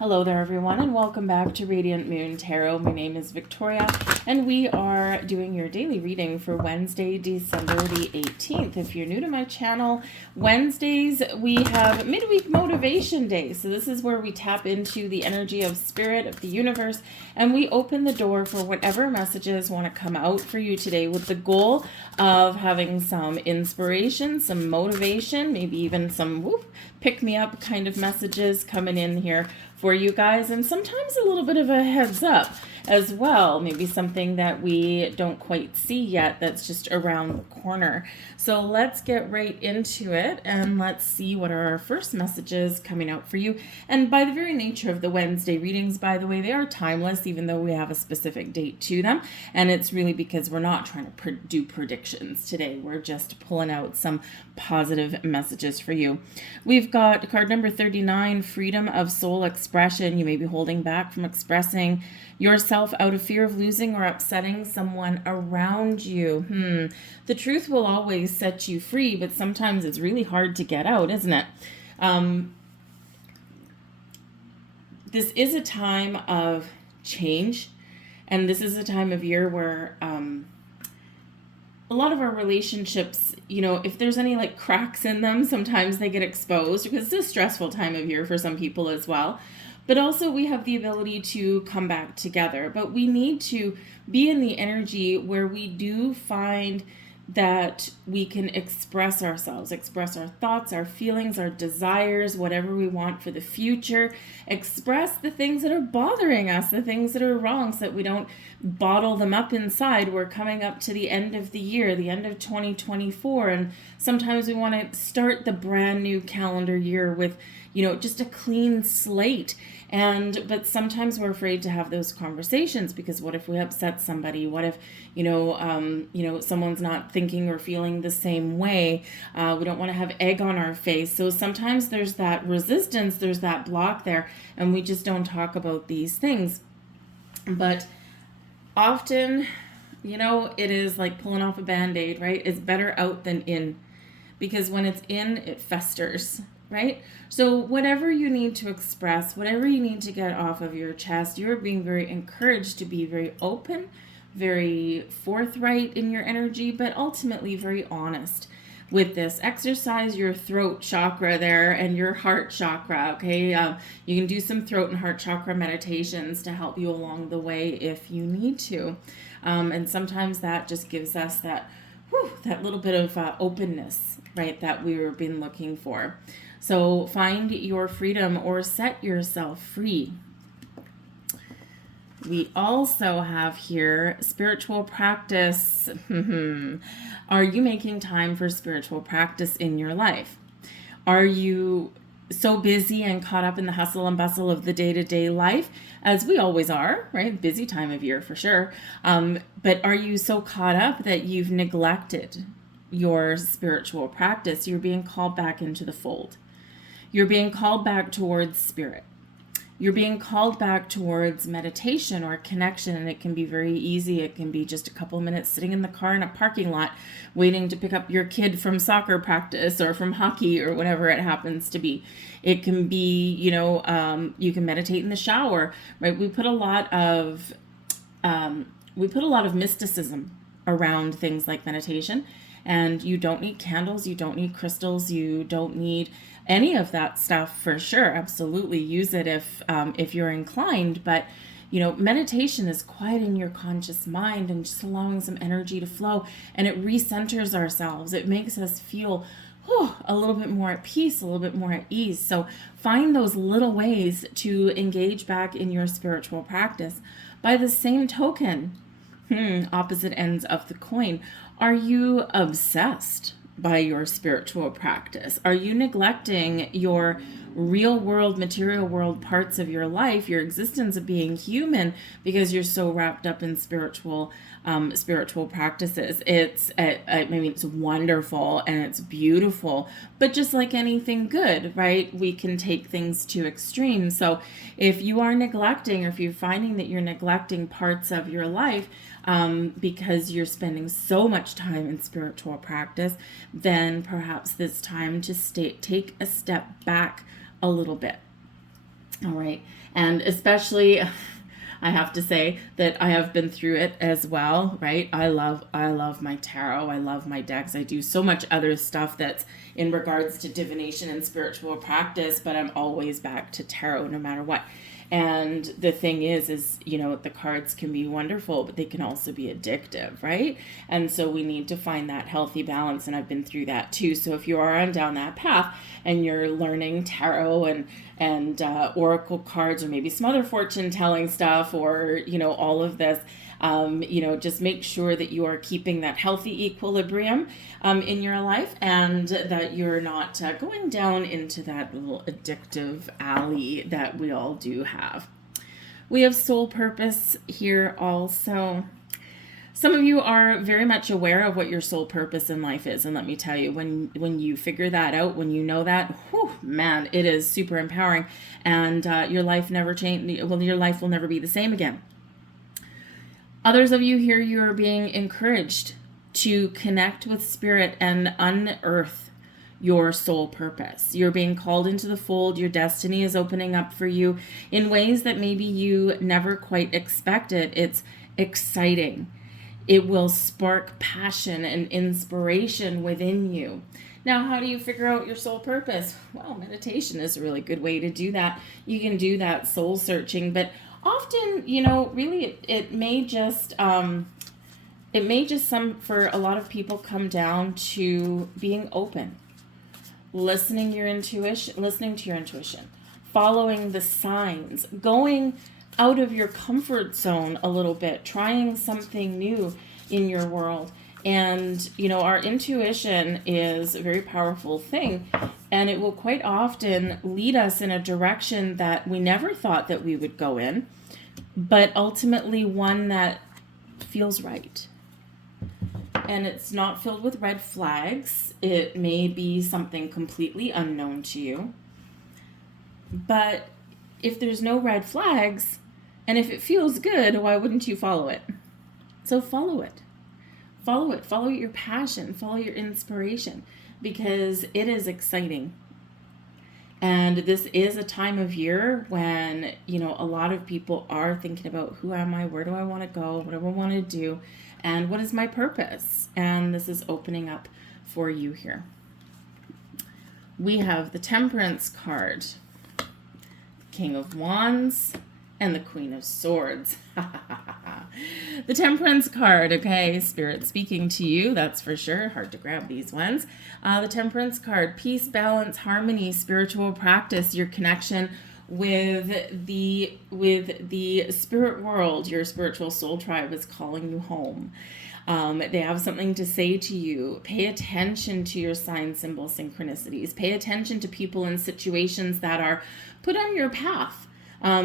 Hello there, everyone, and welcome back to Radiant Moon Tarot. My name is Victoria, and we are doing your daily reading for Wednesday, December the 18th. If you're new to my channel, Wednesdays we have Midweek Motivation Day. So this is where we tap into the energy of spirit, of the universe, and we open the door for whatever messages want to come out for you today with the goal of having some inspiration, some motivation, maybe even some pick-me-up kind of messages coming in here for you guys, and sometimes a little bit of a heads up as well, maybe something that we don't quite see yet that's just around the corner. So let's get right into it and let's see what are our first messages coming out for you. And by the very nature of the Wednesday readings, by the way, they are timeless, even though we have a specific date to them, and it's really because we're not trying to do predictions today. We're just pulling out some positive messages for you. We've got card number 39, freedom of soul expression. You may be holding back from expressing yourself out of fear of losing or upsetting someone around you. The truth will always set you free, but sometimes it's really hard to get out, isn't it? This is a time of change, and this is a time of year where a lot of our relationships, if there's any like cracks in them, sometimes they get exposed because it's a stressful time of year for some people as well. But also we have the ability to come back together. But we need to be in the energy where we do find that we can express ourselves, express our thoughts, our feelings, our desires, whatever we want for the future, express the things that are bothering us, the things that are wrong, so that we don't bottle them up inside. We're coming up to the end of the year, the end of 2024, and sometimes we want to start the brand new calendar year with just a clean slate. But sometimes we're afraid to have those conversations because what if we upset somebody? What if, someone's not thinking or feeling the same way? We don't want to have egg on our face. So sometimes there's that resistance, there's that block there, and we just don't talk about these things. But often, it is like pulling off a Band-Aid, right? It's better out than in, because when it's in, it festers. Right? So whatever you need to express, whatever you need to get off of your chest, you're being very encouraged to be very open, very forthright in your energy, but ultimately very honest with this. Exercise your throat chakra there and your heart chakra, okay? You can do some throat and heart chakra meditations to help you along the way if you need to. And sometimes that just gives us that little bit of openness, right, that we've been looking for. So find your freedom or set yourself free. We also have here spiritual practice. Are you making time for spiritual practice in your life? Are you so busy and caught up in the hustle and bustle of the day-to-day life, as we always are, right? Busy time of year for sure. But are you so caught up that you've neglected your spiritual practice? You're being called back into the fold. You're being called back towards spirit. You're being called back towards meditation or connection, and it can be very easy. It can be just a couple of minutes sitting in the car in a parking lot waiting to pick up your kid from soccer practice or from hockey or whatever it happens to be. It can be, you can meditate in the shower, right? We put a lot of mysticism around things like meditation, and you don't need candles, you don't need crystals, you don't need any of that stuff for sure. Absolutely use it if you're inclined, but meditation is quieting your conscious mind and just allowing some energy to flow, and it recenters ourselves. It makes us feel a little bit more at peace, a little bit more at ease. So find those little ways to engage back in your spiritual practice. By the same token, opposite ends of the coin, are you obsessed by your spiritual practice? Are you neglecting your real world, material world parts of your life, your existence of being human, because you're so wrapped up in spiritual practices? It's wonderful and it's beautiful, but just like anything good, right? We can take things to extremes. So if you are neglecting, or if you're finding that you're neglecting parts of your life, because you're spending so much time in spiritual practice, then perhaps it's time to take a step back a little bit. All right. And especially, I have to say that I have been through it as well, right? I love my tarot. I love my decks. I do so much other stuff that's in regards to divination and spiritual practice, but I'm always back to tarot no matter what. And the thing is, the cards can be wonderful, but they can also be addictive, right? And so we need to find that healthy balance. And I've been through that too. So if you are on down that path and you're learning tarot and oracle cards, or maybe some other fortune telling stuff, or all of this, just make sure that you are keeping that healthy equilibrium in your life, and that you're not going down into that little addictive alley that we all do have. We have soul purpose here also. Some of you are very much aware of what your soul purpose in life is. And let me tell you, when you figure that out, when you know that, whew, man, it is super empowering. And your life never change. Well, your life will never be the same again. Others of you here, you are being encouraged to connect with spirit and unearth your soul purpose. You're being called into the fold. Your destiny is opening up for you in ways that maybe you never quite expected. It's exciting. It will spark passion and inspiration within you. Now, how do you figure out your soul purpose? Well, meditation is a really good way to do that. You can do that soul searching, but often, really it may just for a lot of people come down to being open, listening to your intuition, following the signs, going out of your comfort zone a little bit, trying something new in your world. And, our intuition is a very powerful thing, and it will quite often lead us in a direction that we never thought that we would go in, but ultimately one that feels right. And it's not filled with red flags. It may be something completely unknown to you. But if there's no red flags, and if it feels good, why wouldn't you follow it? So follow it. Follow it. Follow your passion. Follow your inspiration, because it is exciting. And this is a time of year when, a lot of people are thinking about, who am I? Where do I want to go? What do I want to do? And what is my purpose? And this is opening up for you here. We have the Temperance card, the King of Wands, and the Queen of Swords. The Temperance card, okay, Spirit speaking to you, that's for sure. Hard to grab these ones. The Temperance card, peace, balance, harmony, spiritual practice, your connection with the spirit world. Your spiritual soul tribe is calling you home. They have something to say to you. Pay attention to your sign symbol synchronicities. Pay attention to people and situations that are put on your path,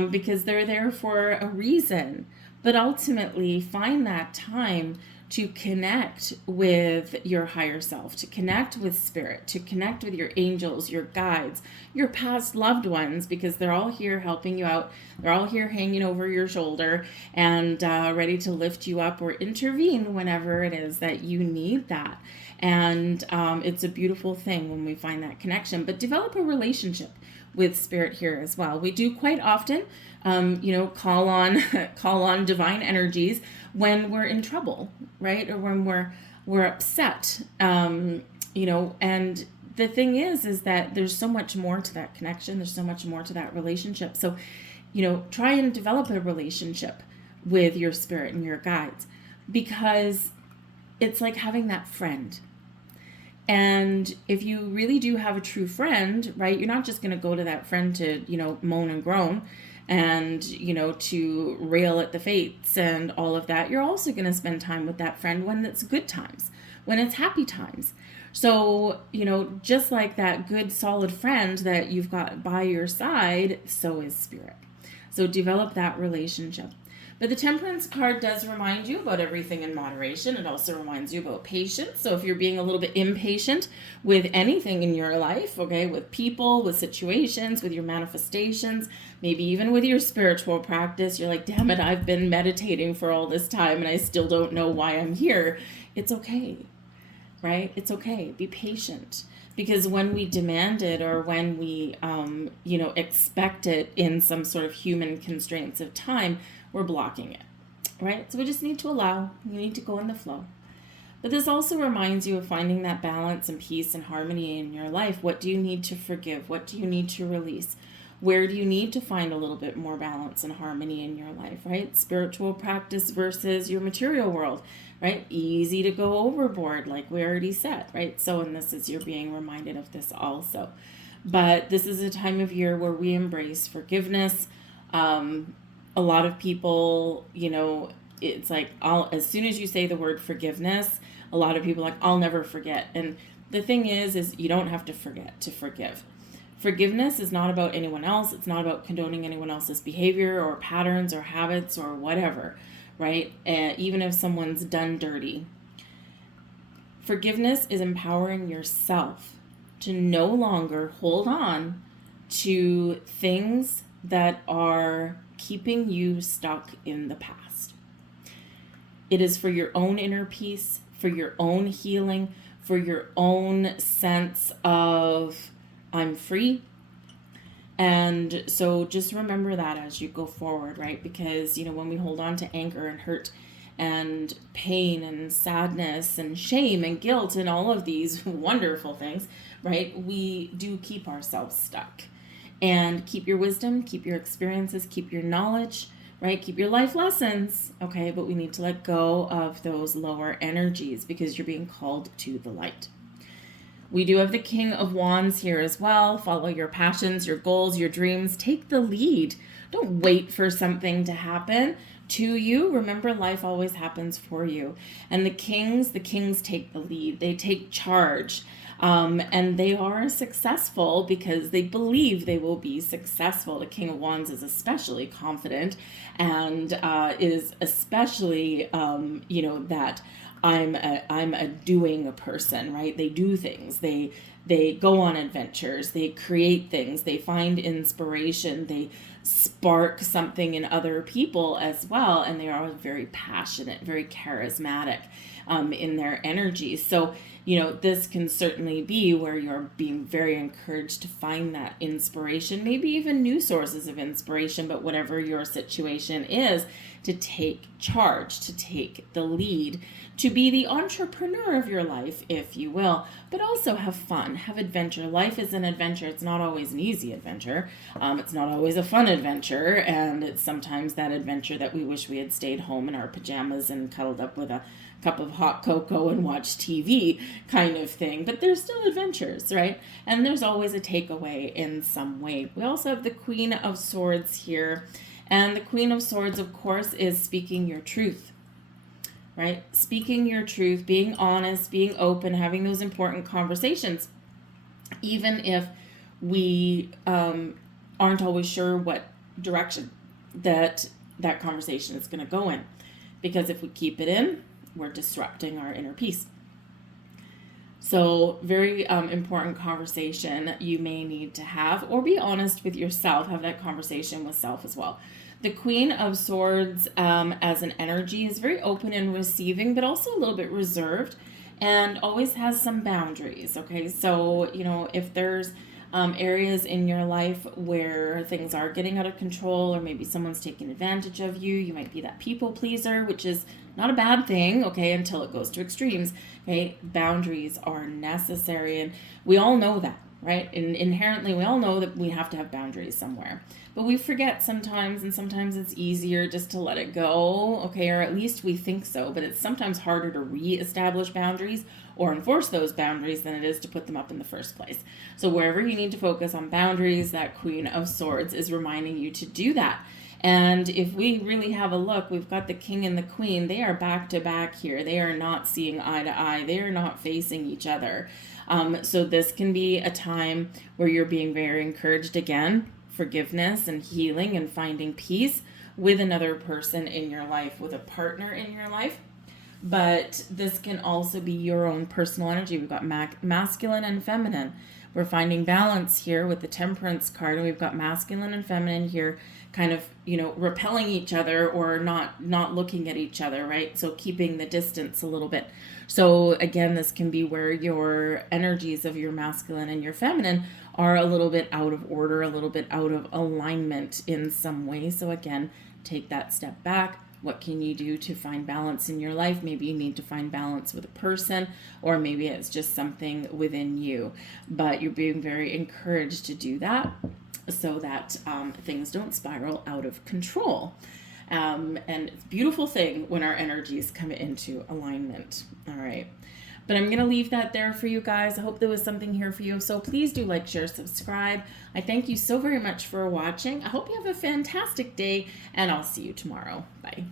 because they're there for a reason. But ultimately, find that time to connect with your higher self, to connect with spirit, to connect with your angels, your guides, your past loved ones, because they're all here helping you out. They're all here hanging over your shoulder and ready to lift you up or intervene whenever it is that you need that. And it's a beautiful thing when we find that connection. But develop a relationship with spirit here as well. We do quite often, call on divine energies when we're in trouble, right? Or when we're upset, and the thing is that there's so much more to that connection. There's so much more to that relationship. So, try and develop a relationship with your spirit and your guides, because it's like having that friend. And if you really do have a true friend, right, you're not just going to go to that friend to, moan and groan and, to rail at the fates and all of that. You're also going to spend time with that friend when it's good times, when it's happy times. So, just like that good, solid friend that you've got by your side, so is spirit. So develop that relationship. But the Temperance card does remind you about everything in moderation. It also reminds you about patience. So if you're being a little bit impatient with anything in your life, okay, with people, with situations, with your manifestations, maybe even with your spiritual practice, you're like, damn it, I've been meditating for all this time and I still don't know why I'm here. It's okay, right? It's okay. Be patient. Because when we demand it, or when we, expect it in some sort of human constraints of time, we're blocking it, right? So we just need to allow, we need to go in the flow. But this also reminds you of finding that balance and peace and harmony in your life. What do you need to forgive? What do you need to release? Where do you need to find a little bit more balance and harmony in your life, right? Spiritual practice versus your material world, right? Easy to go overboard, like we already said, right? So, and this is, you're being reminded of this also. But this is a time of year where we embrace forgiveness. A lot of people, it's like, as soon as you say the word forgiveness, a lot of people are like, I'll never forget. And the thing is you don't have to forget to forgive. Forgiveness is not about anyone else. It's not about condoning anyone else's behavior or patterns or habits or whatever, right? Even if someone's done dirty. Forgiveness is empowering yourself to no longer hold on to things that are keeping you stuck in the past. It is for your own inner peace, for your own healing, for your own sense of I'm free. And so just remember that as you go forward, right? Because, when we hold on to anger and hurt and pain and sadness and shame and guilt and all of these wonderful things, right? We do keep ourselves stuck. And keep your wisdom, keep your experiences, keep your knowledge, right? Keep your life lessons, okay? But we need to let go of those lower energies because you're being called to the light. We do have the King of Wands here as well. Follow your passions, your goals, your dreams. Take the lead. Don't wait for something to happen to you. Remember, life always happens for you. And the kings take the lead. They take charge. And they are successful because they believe they will be successful. The King of Wands is especially confident and is especially, that I'm a doing person, right? They do things. They go on adventures. They create things. They find inspiration. They spark something in other people as well. And they are very passionate, very charismatic in their energy. So, this can certainly be where you're being very encouraged to find that inspiration, maybe even new sources of inspiration, but whatever your situation is, to take charge, to take the lead, to be the entrepreneur of your life, if you will, but also have fun, have adventure. Life is an adventure. It's not always an easy adventure. It's not always a fun adventure. And it's sometimes that adventure that we wish we had stayed home in our pajamas and cuddled up with a cup of hot cocoa and watch TV kind of thing. But there's still adventures, right? And there's always a takeaway in some way. We also have the Queen of Swords here. And the Queen of Swords, of course, is speaking your truth, right? Speaking your truth, being honest, being open, having those important conversations, even if we aren't always sure what direction that conversation is going to go in. Because if we keep it in, we're disrupting our inner peace. So very important conversation you may need to have, or be honest with yourself. Have that conversation with self as well. The Queen of Swords as an energy is very open and receiving, but also a little bit reserved and always has some boundaries. Okay, so, if there's areas in your life where things are getting out of control, or maybe someone's taking advantage of you, you might be that people pleaser, which is not a bad thing, okay, until it goes to extremes. Okay, boundaries are necessary, and we all know that, right? And inherently, we all know that we have to have boundaries somewhere. But we forget sometimes, and sometimes it's easier just to let it go, okay, or at least we think so. But it's sometimes harder to re-establish boundaries or enforce those boundaries than it is to put them up in the first place. So wherever you need to focus on boundaries, that Queen of Swords is reminding you to do that. And if we really have a look, we've got the King and the Queen. They are back to back here. They are not seeing eye to eye. They are not facing each other. So this can be a time where you're being very encouraged again, forgiveness and healing and finding peace with another person in your life, with a partner in your life. But this can also be your own personal energy. We've got masculine and feminine. we're finding balance here with the Temperance card, and we've got masculine and feminine here kind of, repelling each other or not looking at each other, right? So keeping the distance a little bit. So again, this can be where your energies of your masculine and your feminine are a little bit out of order, a little bit out of alignment in some way. So again, take that step back. What can you do to find balance in your life? Maybe you need to find balance with a person, or maybe it's just something within you. But you're being very encouraged to do that so that things don't spiral out of control. And it's a beautiful thing when our energies come into alignment. All right. But I'm going to leave that there for you guys. I hope there was something here for you. So please do like, share, subscribe. I thank you so very much for watching. I hope you have a fantastic day, and I'll see you tomorrow. Bye.